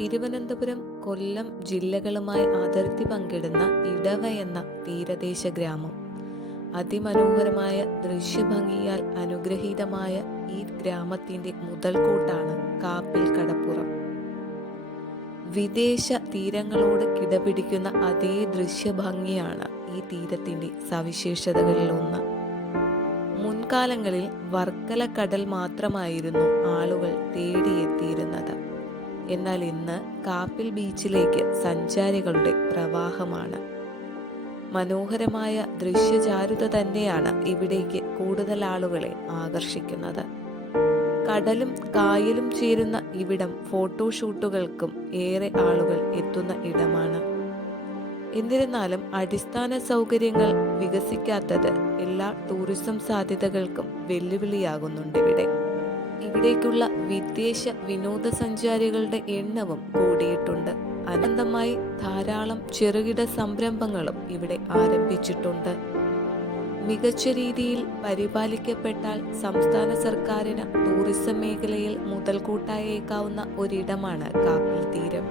തിരുവനന്തപുരം, കൊല്ലം ജില്ലകളുമായി അതിർത്തി പങ്കിടുന്ന ഇടവ എന്ന തീരദേശ ഗ്രാമം. അതിമനോഹരമായ ദൃശ്യഭംഗിയാൽ അനുഗ്രഹീതമായ ഈ ഗ്രാമത്തിൻ്റെ മുതൽക്കൂട്ടാണ് കാപ്പിൽ കടപ്പുറം. വിദേശ തീരങ്ങളോട് കിടപിടിക്കുന്ന അതേ ദൃശ്യഭംഗിയാണ് ഈ തീരത്തിൻ്റെ സവിശേഷതകളിലൊന്ന്. മുൻകാലങ്ങളിൽ വർക്കല കടൽ മാത്രമായിരുന്നു ആളുകൾ തേടിയെത്തിയിരുന്നത്. എന്നാൽ ഇന്ന് കാപ്പിൽ ബീച്ചിലേക്ക് സഞ്ചാരികളുടെ പ്രവാഹമാണ്. മനോഹരമായ ദൃശ്യചാരുത തന്നെയാണ് ഇവിടേക്ക് കൂടുതൽ ആളുകളെ ആകർഷിക്കുന്നത്. കടലും കായലും ചേരുന്ന ഇവിടം ഫോട്ടോഷൂട്ടുകൾക്കും ഏറെ ആളുകൾ എത്തുന്ന ഇടമാണ്. എന്നിരുന്നാലും അടിസ്ഥാന സൗകര്യങ്ങൾ വികസിക്കാത്തത് എല്ലാ ടൂറിസം സാധ്യതകൾക്കും വെല്ലുവിളിയാകുന്നുണ്ട്. ഇവിടേക്കുള്ള വിദേശ വിനോദസഞ്ചാരികളുടെ എണ്ണവും കൂടിയിട്ടുണ്ട്. അനന്തമായി ധാരാളം ചെറുകിട സംരംഭങ്ങളും ഇവിടെ ആരംഭിച്ചിട്ടുണ്ട്. മികച്ച രീതിയിൽ പരിപാലിക്കപ്പെട്ടാൽ സംസ്ഥാന സർക്കാരിന് ടൂറിസം മേഖലയിൽ മുതൽക്കൂട്ടായേക്കാവുന്ന ഒരിടമാണ് കാപ്പിൽ തീരം.